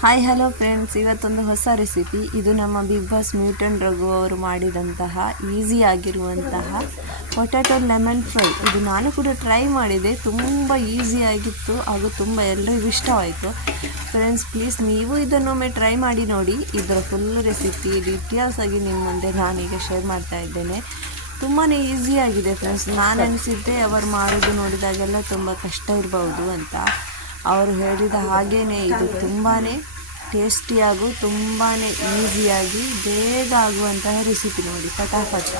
Hi hello friends, ಇವತ್ತೊಂದು ಹೊಸ recipe. ಇದು ನಮ್ಮ ಬಿಗ್ ಬಾಸ್ ಮ್ಯೂಟನ್ ರಘು ಅವರು ಮಾಡಿದಂತಹ ಈಸಿ ಆಗಿರುವಂತಹ ಪೊಟ್ಯಾಟೊ ಲೆಮನ್ ಫ್ರೈ. ಇದು ನಾನು ಕೂಡ ಟ್ರೈ ಮಾಡಿದೆ, ತುಂಬ ಈಸಿಯಾಗಿತ್ತು ಹಾಗೂ ತುಂಬ ಎಲ್ಲರಿಗೂ ಇಷ್ಟವಾಯಿತು. ಫ್ರೆಂಡ್ಸ್, ಪ್ಲೀಸ್ ನೀವು ಇದನ್ನೊಮ್ಮೆ ಟ್ರೈ ಮಾಡಿ ನೋಡಿ. ಇದರ ಫುಲ್ ರೆಸಿಪಿ ಡೀಟೇಲ್ಸ್ ಆಗಿ ನಿಮ್ಮ ಮುಂದೆ ನಾನೀಗ ಶೇರ್ ಮಾಡ್ತಾ ಇದ್ದೇನೆ. ತುಂಬಾ ಈಸಿಯಾಗಿದೆ ಫ್ರೆಂಡ್ಸ್. ನಾನು ಅನಿಸಿದ್ದೆ ಅವರು ಮಾಡೋದು ನೋಡಿದಾಗೆಲ್ಲ ತುಂಬ ಕಷ್ಟ ಇರಬಹುದು ಅಂತ. ಅವರು ಹೇಳಿದ ಹಾಗೇ ಇದು ತುಂಬಾ ಟೇಸ್ಟಿಯಾಗೂ ತುಂಬಾ ಈಸಿಯಾಗಿ ಬೇಗ ಆಗುವಂತಹ ರೆಸಿಪಿ ನೋಡಿ, ಫಟಾಫಟ್.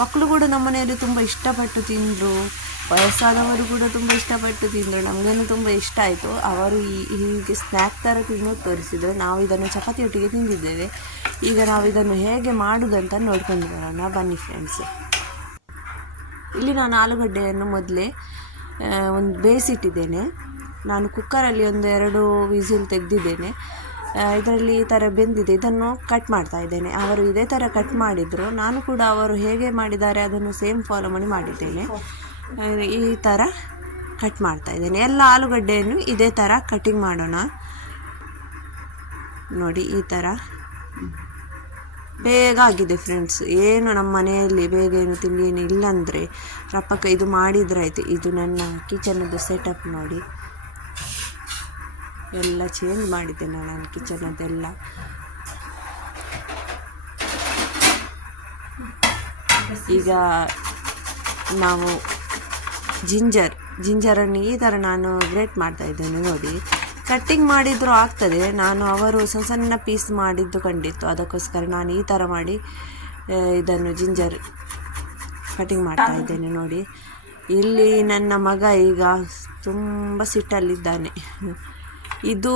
ಮಕ್ಕಳು ಕೂಡ ನಮ್ಮ ಮನೆಯಲ್ಲಿ ತುಂಬ ಇಷ್ಟಪಟ್ಟು ತಿಂದರು, ವಯಸ್ಸಾದವರು ಕೂಡ ತುಂಬ ಇಷ್ಟಪಟ್ಟು ತಿಂದರು. ನಮಗೇನು ತುಂಬ ಇಷ್ಟ ಆಯಿತು. ಅವರು ಹೀಗೆ ಸ್ನ್ಯಾಕ್ ಥರ ತಿನ್ನೋದು ತೋರಿಸಿದರು. ನಾವು ಇದನ್ನು ಚಪಾತಿಯೊಟ್ಟಿಗೆ ತಿಂದಿದ್ದೇವೆ. ಈಗ ನಾವು ಇದನ್ನು ಹೇಗೆ ಮಾಡೋದಂತ ನೋಡ್ಕೊಂಡು ಬರೋಣ ಬನ್ನಿ ಫ್ರೆಂಡ್ಸ್. ಇಲ್ಲಿ ನಾನು ಆಲೂಗಡ್ಡೆಯನ್ನು ಮೊದಲೇ ಒಂದು ಬೇಯಿಸಿಟ್ಟಿದ್ದೇನೆ. ನಾನು ಕುಕ್ಕರಲ್ಲಿ 1-2 ವಿಸಿಲ್ ತೆಗೆದಿದ್ದೇನೆ. ಇದರಲ್ಲಿ ಈ ಥರ ಬೆಂದಿದೆ. ಇದನ್ನು ಕಟ್ ಮಾಡ್ತಾ ಇದ್ದೇನೆ. ಅವರು ಇದೇ ಥರ ಕಟ್ ಮಾಡಿದರು. ನಾನು ಕೂಡ ಅವರು ಹೇಗೆ ಮಾಡಿದ್ದಾರೆ ಅದನ್ನು ಸೇಮ್ ಫಾಲೋ ಮಾಡಿದ್ದೇನೆ. ಈ ಥರ ಕಟ್ ಮಾಡ್ತಾ ಇದ್ದೇನೆ. ಎಲ್ಲ ಆಲೂಗಡ್ಡೆಯನ್ನು ಇದೇ ಥರ ಕಟಿಂಗ್ ಮಾಡೋಣ. ನೋಡಿ, ಈ ಥರ ಬೇಗ ಆಗಿದೆ ಫ್ರೆಂಡ್ಸ್. ಏನು ನಮ್ಮ ಮನೆಯಲ್ಲಿ ಬೇಗ ಏನು ತಿಂಡಿ ಏನು ಇಲ್ಲಾಂದರೆ ರಪ್ಪಕ್ಕ ಇದು ಮಾಡಿದ್ರಾಯ್ತು. ಇದು ನನ್ನ ಕಿಚನದ್ದು ಸೆಟಪ್ ನೋಡಿ, ಎಲ್ಲ ಚೇಂಜ್ ಮಾಡಿದ್ದೇನೆ ನಾನು ಕಿಚನದ್ದೆಲ್ಲ. ಈಗ ನಾವು ಜಿಂಜರನ್ನು ಈ ಥರ ನಾನು ಗ್ರೇಟ್ ಮಾಡ್ತಾ ಇದ್ದೇನೆ ನೋಡಿ. ಕಟ್ಟಿಂಗ್ ಮಾಡಿದರೂ ಆಗ್ತದೆ. ನಾನು ಅವರು ಸಣ್ಣ ಪೀಸ್ ಮಾಡಿದ್ದು ಕಂಡಿತ್ತು, ಅದಕ್ಕೋಸ್ಕರ ನಾನು ಈ ಥರ ಮಾಡಿ ಇದನ್ನು ಜಿಂಜರ್ ಕಟಿಂಗ್ ಮಾಡ್ತಾ ಇದ್ದೇನೆ ನೋಡಿ. ಇಲ್ಲಿ ನನ್ನ ಮಗ ಈಗ ತುಂಬ ಸಿಟ್ಟಲ್ಲಿದ್ದಾನೆ. ಇದು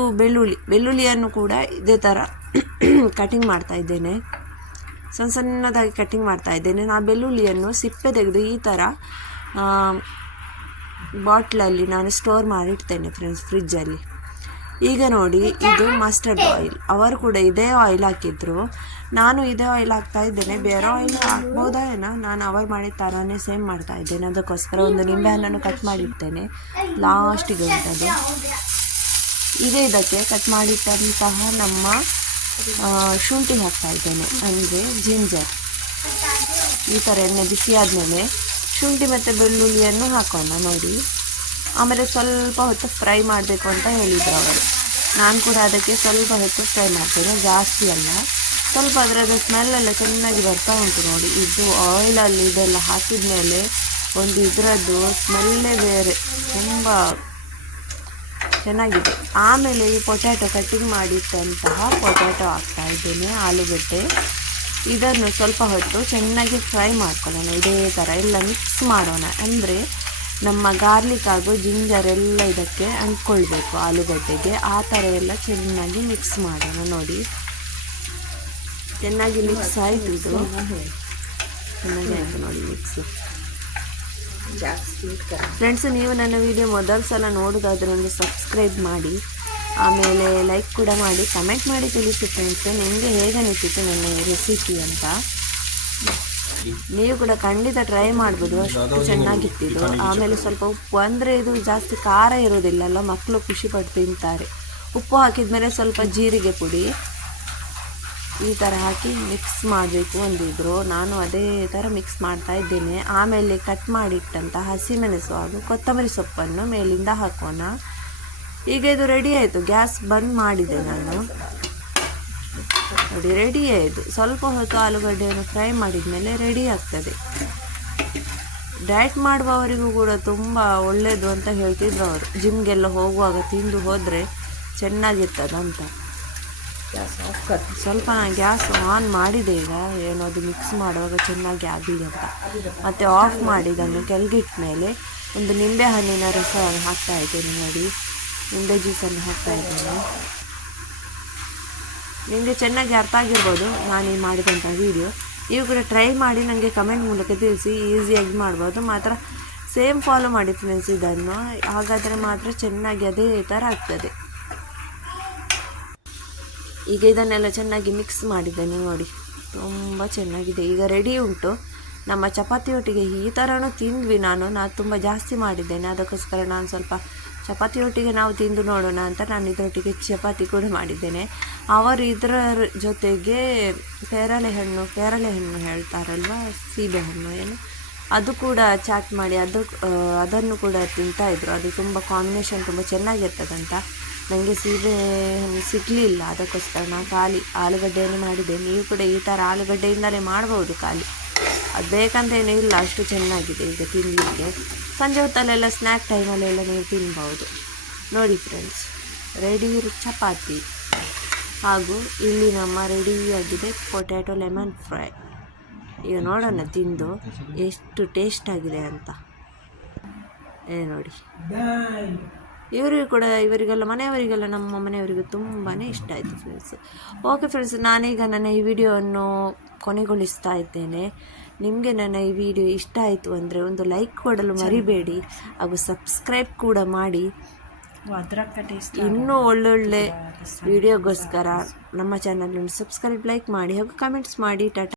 ಬೆಳ್ಳುಳ್ಳಿಯನ್ನು ಕೂಡ ಇದೇ ಥರ ಕಟಿಂಗ್ ಮಾಡ್ತಾ ಇದ್ದೇನೆ, ಸಣ್ಣದಾಗಿ ಕಟಿಂಗ್ ಮಾಡ್ತಾ ಇದ್ದೇನೆ. ನಾನು ಬೆಳ್ಳುಳ್ಳಿಯನ್ನು ಸಿಪ್ಪೆ ತೆಗೆದು ಈ ಥರ ಬಾಟ್ಲಲ್ಲಿ ನಾನು ಸ್ಟೋರ್ ಮಾಡಿಡ್ತೇನೆ ಫ್ರೆಂಡ್ಸ್, ಫ್ರಿಜ್ಜಲ್ಲಿ. ಈಗ ನೋಡಿ, ಇದು ಮಸ್ಟರ್ಡ್ ಆಯಿಲ್. ಅವರು ಕೂಡ ಇದೇ ಆಯಿಲ್ ಹಾಕಿದ್ರು, ನಾನು ಇದೇ ಆಯಿಲ್ ಹಾಕ್ತಾ ಇದ್ದೇನೆ. ಬೇರೆ ಆಯಿಲ್ ಹಾಕ್ಬೋದಾ ಏನೋ, ನಾನು ಅವರು ಮಾಡಿದ ಥರನೇ ಸೇಮ್ ಮಾಡ್ತಾ ಇದ್ದೇನೆ. ಅದಕ್ಕೋಸ್ಕರ ಒಂದು ನಿಂಬೆಹಣ್ಣನ್ನು ಕಟ್ ಮಾಡಿರ್ತೇನೆ ಲಾಸ್ಟಿಗೆ ಉಂಟದು. ಇದಕ್ಕೆ ಕಟ್ ಮಾಡಿಟ್ಟಂತಹ ನಮ್ಮ ಶುಂಠಿ ಹಾಕ್ತಾ ಇದ್ದೇನೆ, ಅಂದರೆ ಜಿಂಜರ್. ಈ ಥರ ಎಣ್ಣೆ ಬಿಸಿ ಆದಮೇಲೆ ಶುಂಠಿ ಮತ್ತು ಬೆಳ್ಳುಳ್ಳಿಯನ್ನು ಹಾಕೋಣ ನೋಡಿ. ಆಮೇಲೆ ಸ್ವಲ್ಪ ಹೊತ್ತು ಫ್ರೈ ಮಾಡಬೇಕು ಅಂತ ಹೇಳಿದರು ಅವರು. ನಾನು ಕೂಡ ಅದಕ್ಕೆ ಸ್ವಲ್ಪ ಹೊತ್ತು ಫ್ರೈ ಮಾಡ್ತೇನೆ, ಜಾಸ್ತಿ ಅಲ್ಲ. ಸ್ವಲ್ಪ ಅದರದ್ದು ಸ್ಮೆಲ್ಲೆಲ್ಲ ಚೆನ್ನಾಗಿ ಬರ್ತಾ ಉಂಟು ನೋಡಿ. ಇದು ಆಯಿಲಲ್ಲಿ ಇದೆಲ್ಲ ಹಾಕಿದ ಮೇಲೆ ಒಂದು ಇದರದ್ದು ಸ್ಮೆಲ್ಲೇ ಬೇರೆ, ತುಂಬ ಚೆನ್ನಾಗಿದೆ. ಆಮೇಲೆ ಈ ಪೊಟ್ಯಾಟೊ ಕಟ್ಟಿಂಗ್ ಮಾಡಿಟ್ಟಂತಹ ಪೊಟ್ಯಾಟೊ ಹಾಕ್ತಾ ಇದ್ದೇನೆ, ಆಲೂಗಡ್ಡೆ. ಇದನ್ನು ಸ್ವಲ್ಪ ಹೊತ್ತು ಚೆನ್ನಾಗಿ ಫ್ರೈ ಮಾಡ್ಕೊಳ್ಳೋಣ. ಇದೇ ಥರ ಎಲ್ಲ ಮಿಕ್ಸ್ ಮಾಡೋಣ, ಅಂದರೆ ನಮ್ಮ ಗಾರ್ಲಿಕ್ ಹಾಗೂ ಜಿಂಜರ್ ಎಲ್ಲ ಇದಕ್ಕೆ ಅಂಟ್ಕೊಳ್ಬೇಕು ಆಲೂಗಡ್ಡೆಗೆ. ಆ ಥರ ಎಲ್ಲ ಚೆನ್ನಾಗಿ ಮಿಕ್ಸ್ ಮಾಡೋಣ ನೋಡಿ. ಚೆನ್ನಾಗಿ ಮಿಕ್ಸ್ ಆಯಿತು, ಇದು ಚೆನ್ನಾಗಿ ಆಯಿತು ನೋಡಿ ಮಿಕ್ಸ್. ಫ್ರೆಂಡ್ಸ್, ನೀವು ನನ್ನ ವಿಡಿಯೋ ಮೊದಲ ಸಲ ನೋಡೋದಾದರೆ ಒಂದು ಸಬ್ಸ್ಕ್ರೈಬ್ ಮಾಡಿ, ಆಮೇಲೆ ಲೈಕ್ ಕೂಡ ಮಾಡಿ, ಕಮೆಂಟ್ ಮಾಡಿ ತಿಳಿಸಿ ಫ್ರೆಂಡ್ಸ್ ನಿಮಗೆ ಹೇಗೆ ಅನಿಸಿತು ನನ್ನ ರೆಸಿಪಿ ಅಂತ. ನೀವು ಕೂಡ ಖಂಡಿತ ಟ್ರೈ ಮಾಡ್ಬೋದು, ಅಷ್ಟು ಚೆನ್ನಾಗಿತ್ತಿದ್ದು. ಆಮೇಲೆ ಸ್ವಲ್ಪ ಉಪ್ಪು, ಅಂದರೆ ಇದು ಜಾಸ್ತಿ ಖಾರ ಇರೋದಿಲ್ಲಲ್ಲ, ಮಕ್ಕಳು ಖುಷಿಪಟ್ಟು ತಿಂತಾರೆ. ಉಪ್ಪು ಹಾಕಿದ ಮೇಲೆ ಸ್ವಲ್ಪ ಜೀರಿಗೆ ಪುಡಿ ಈ ಥರ ಹಾಕಿ ಮಿಕ್ಸ್ ಮಾಡಬೇಕು ಅಂದಿದ್ರು. ನಾನು ಅದೇ ಥರ ಮಿಕ್ಸ್ ಮಾಡ್ತಾ ಇದ್ದೇನೆ. ಆಮೇಲೆ ಕಟ್ ಮಾಡಿಟ್ಟಂಥ ಹಸಿಮೆಣಸು ಹಾಗೂ ಕೊತ್ತಂಬರಿ ಸೊಪ್ಪನ್ನು ಮೇಲಿಂದ ಹಾಕೋಣ. ಈಗ ಇದು ರೆಡಿ ಆಯಿತು. ಗ್ಯಾಸ್ ಬಂದ್ ಮಾಡಿದೆ ನಾನು ನೋಡಿ, ರೆಡಿ ಆಯಿತು. ಸ್ವಲ್ಪ ಹೊತ್ತು ಆಲೂಗಡ್ಡೆಯನ್ನು ಫ್ರೈ ಮಾಡಿದ ಮೇಲೆ ರೆಡಿ ಆಗ್ತದೆ. ಡಯಟ್ ಮಾಡುವವರಿಗೂ ಕೂಡ ತುಂಬ ಒಳ್ಳೆಯದು ಅಂತ ಹೇಳ್ತಿದ್ರು ಅವರು. ಜಿಮ್ಗೆಲ್ಲ ಹೋಗುವಾಗ ತಿಂದು ಹೋದರೆ ಚೆನ್ನಾಗಿರ್ತದಂತ. ಸ್ವಲ್ಪ ನಾನು ಗ್ಯಾಸ್ ಆನ್ ಮಾಡಿದೆ. ಈಗ ಏನದು ಮಿಕ್ಸ್ ಮಾಡುವಾಗ ಚೆನ್ನಾಗಿ ಆಗಿದೆ ಅಂತ ಮತ್ತೆ ಆಫ್ ಮಾಡಿ ಇದನ್ನು ಕೆಳಗಿಟ್ಟ ಮೇಲೆ ಒಂದು ನಿಂಬೆ ಹಣ್ಣಿನ ರಸ ಹಾಕ್ತಾ ಇದ್ದೇನೆ ನೋಡಿ, ನಿಂಬೆ ಜ್ಯೂಸನ್ನು ಹಾಕ್ತಾ ಇದ್ದೇನೆ. ನಿಮಗೆ ಚೆನ್ನಾಗಿ ಅರ್ಥ ಆಗಿರ್ಬೋದು ನಾನು ಈ ಮಾಡಿದಂಥ ವಿಡಿಯೋ. ನೀವು ಕೂಡ ಟ್ರೈ ಮಾಡಿ ನನಗೆ ಕಮೆಂಟ್ ಮೂಲಕ ತಿಳಿಸಿ. ಈಸಿಯಾಗಿ ಮಾಡ್ಬೋದು, ಮಾತ್ರ ಸೇಮ್ ಫಾಲೋ ಮಾಡಿ ಫ್ರೆಂಡ್ಸ್ ಇದನ್ನು. ಹಾಗಾದರೆ ಮಾತ್ರ ಚೆನ್ನಾಗಿ ಅದೇ ಥರ ಆಗ್ತದೆ. ಈಗ ಇದನ್ನೆಲ್ಲ ಚೆನ್ನಾಗಿ ಮಿಕ್ಸ್ ಮಾಡಿದ್ದೇನೆ ನೋಡಿ, ತುಂಬ ಚೆನ್ನಾಗಿದೆ. ಈಗ ರೆಡಿ ಉಂಟು. ನಮ್ಮ ಚಪಾತಿ ಒಟ್ಟಿಗೆ ಈ ಥರನೂ ತಿಂದ್ವಿ. ನಾನು ತುಂಬ ಜಾಸ್ತಿ ಮಾಡಿದ್ದೇನೆ, ಅದಕ್ಕೋಸ್ಕರ ನಾನು ಸ್ವಲ್ಪ ಚಪಾತಿಯೊಟ್ಟಿಗೆ ನಾವು ತಿಂದು ನೋಡೋಣ ಅಂತ ನಾನು ಇದರೊಟ್ಟಿಗೆ ಚಪಾತಿ ಕೂಡ ಮಾಡಿದ್ದೇನೆ. ಅವರು ಇದರ ಜೊತೆಗೆ ಪೇರಳೆ ಹಣ್ಣು ಹೇಳ್ತಾರಲ್ವ, ಸೀಬೆಹಣ್ಣು ಏನು, ಅದು ಕೂಡ ಚಾಟ್ ಮಾಡಿ ಅದನ್ನು ಕೂಡ ತಿಂತಾಯಿದ್ರು. ಅದು ತುಂಬ ಕಾಂಬಿನೇಷನ್ ತುಂಬ ಚೆನ್ನಾಗಿರ್ತದಂತ. ನನಗೆ ಸೀಬೆಹಣ್ಣು ಸಿಗಲಿಲ್ಲ, ಅದಕ್ಕೋಸ್ಕರ ನಾನು ಖಾಲಿ ಆಲೂಗಡ್ಡೆಯನ್ನು ಮಾಡಿದೆ. ನೀವು ಕೂಡ ಈ ಥರ ಆಲೂಗಡ್ಡೆಯಿಂದಲೇ ಮಾಡ್ಬೋದು ಖಾಲಿ, ಅದು ಬೇಕಂತೇನೂ ಇಲ್ಲ, ಅಷ್ಟು ಚೆನ್ನಾಗಿದೆ ಈಗ ತಿನ್ನಲಿಕ್ಕೆ. ಸಂಜೆ ಹೊತ್ತಲ್ಲೆಲ್ಲ ಸ್ನ್ಯಾಕ್ ಟೈಮಲ್ಲೆಲ್ಲ ನೀವು ತಿನ್ಬೋದು. ನೋಡಿ ಫ್ರೆಂಡ್ಸ್, ರೆಡಿ ಚಪಾತಿ ಹಾಗೂ ಇಲ್ಲಿ ನಮ್ಮ ರೆಡಿಯಾಗಿದೆ ಪೊಟ್ಯಾಟೊ ಲೆಮನ್ ಫ್ರೈ. ಈಗ ನೋಡೋಣ ತಿಂದು ಎಷ್ಟು ಟೇಸ್ಟ್ ಆಗಿದೆ ಅಂತ. ನೋಡಿ, ಇವರಿಗೆಲ್ಲ ಮನೆಯವರಿಗೆಲ್ಲ, ನಮ್ಮ ಮನೆಯವರಿಗೂ ತುಂಬಾ ಇಷ್ಟ ಆಯಿತು ಫ್ರೆಂಡ್ಸ್. ಓಕೆ ಫ್ರೆಂಡ್ಸ್, ನಾನೀಗ ನನ್ನ ಈ ವಿಡಿಯೋವನ್ನು ಕೊನೆಗೊಳಿಸ್ತಾ ಇದ್ದೇನೆ. ನಿಮಗೆ ನನ್ನ ಈ ವಿಡಿಯೋ ಇಷ್ಟ ಆಯಿತು ಅಂದರೆ ಒಂದು ಲೈಕ್ ಕೊಡಲು ಮರಿಬೇಡಿ, ಹಾಗೂ ಸಬ್ಸ್ಕ್ರೈಬ್ ಕೂಡ ಮಾಡಿ. ಇನ್ನೂ ಒಳ್ಳೊಳ್ಳೆ ವಿಡಿಯೋಗೋಸ್ಕರ ನಮ್ಮ ಚಾನಲನ್ನು ಸಬ್ಸ್ಕ್ರೈಬ್, ಲೈಕ್ ಮಾಡಿ ಹಾಗೂ ಕಮೆಂಟ್ಸ್ ಮಾಡಿ. ಟಾಟಾ.